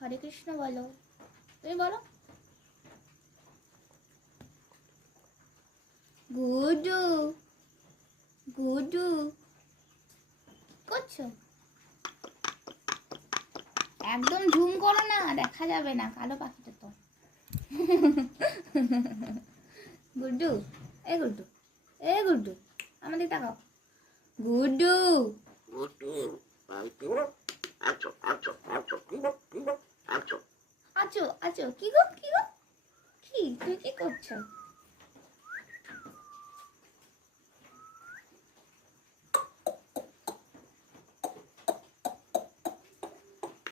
হরে কৃষ্ণ বলো, তুমি বলো। গুডু গুডু করছো? একদম ঝুম করো না, দেখা যাবে না, কালো পাখিটা তো। গুড্ডু, এ গুড্ডু, এ গুড্ডু, আমাদের তাকাও। গুড্ডু আছো আছো, কি গো কি গো, কি তুমি কি করছো?